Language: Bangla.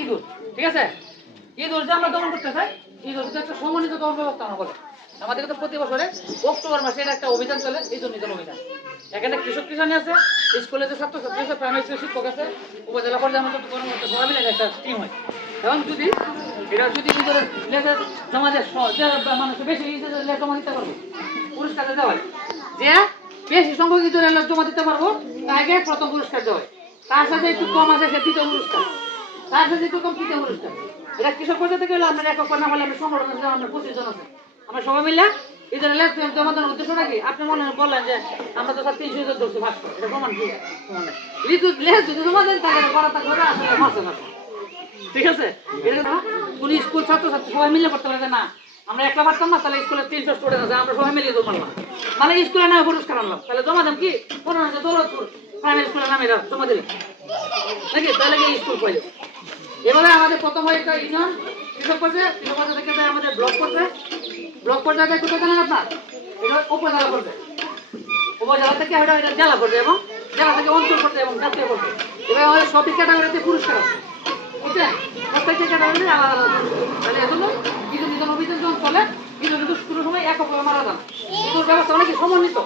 ইঁদুর, ঠিক আছে? ইঁদুর যে আমরা দমন করতে চাই, ইঁদুর একটা সমন্বিত দমন ব্যবস্থা আমরা বলে। আমাদের কিন্তু প্রতি বছরে অক্টোবর মাসে এটা একটা অভিযান চলে, ইঁদুর নিধন অভিযান। এখানে কৃষক কিষানি আছে, স্কুলে যে ছাত্রছাত্রী আছে, প্রাইমারি স্কুলের শিক্ষক আছে, উপজেলা পর্যায়ে আমাদের কর্মকর্তা সবাই মিলে একটা টিম হয়। এবং যদি এটা যদি ইঁদুরের লেজের সমাজের মানুষ বেশি ইঁদুরের লেজ জমা দিতে পারবো, পুরস্কার দেওয়া হয়। যে বেশি সংখ্যক ইঁদুরের লেজ জমা দিতে পারবো তাকে প্রথম পুরস্কার দেওয়া হয়। তার সাথে একটু কম আছে সে দ্বিতীয় পুরস্কার, তার সাথে একটু কম তৃতীয় পুরস্কার। এটা কৃষক পর্যায়ে থেকে হলে আপনার একক না হলে আমরা সংগঠন আমরা 25 জন আছে, আমরা সবাই মিলে ইঁদুরের লেজ জমা দেওয়ার উদ্দেশ্যটা কি? আপনি মনে বললেন যে আমরা তো স্যার 300 জন ধরছি ভাগ করে, এটা প্রমাণ কি? ইঁদুর লেজ যদি জমা দেন তাহলে করা থাকবে আসলে মাসে মাসে, ঠিক আছে? এটা কোন স্কুল ছাত্রছাত্রী সবাই মিলে করতে পারে না, আমরা একলা পারতাম না, তাহলে স্কুলে 300 স্টুডেন্ট আছে, আমরা সবাই মিলে জমা আনলাম, মানে স্কুলের নামে পুরস্কার আনলাম, তাহলে জমা দাম কি দৌলতপুর প্রাইমারি স্কুলের নামে জমা দিলাম নাকি, তাহলে কি স্কুল পাইল। এবারে আমাদের প্রথম হয় একটা ইউনিয়ন কৃষক পর্যায়ে, কৃষক পর্যায়ে থেকে আমাদের ব্লক পর্যায়ে, ব্লক পর্যায়ে কোথায় জানেন আপনার? এটা উপজেলা পর্যায়ে, উপজেলা থেকে এটা জেলা পর্যায়ে, এবং জেলা থেকে অঞ্চল পর্যায়ে এবং জাতীয় পর্যায়ে। এবার আমাদের সবই ক্যাটাগরিতে পুরস্কার আছে, বুঝছেন? প্রত্যেকটা ক্যাটাগরিতে আলাদা আলাদা। তাহলে এজন্য ইঁদুর নিধন অভিযান যখন চলে, ইঁদুর কিন্তু কোনো সময় এককভাবে মারা যান, ইঁদুর ব্যবস্থা অনেক সমন্বিত।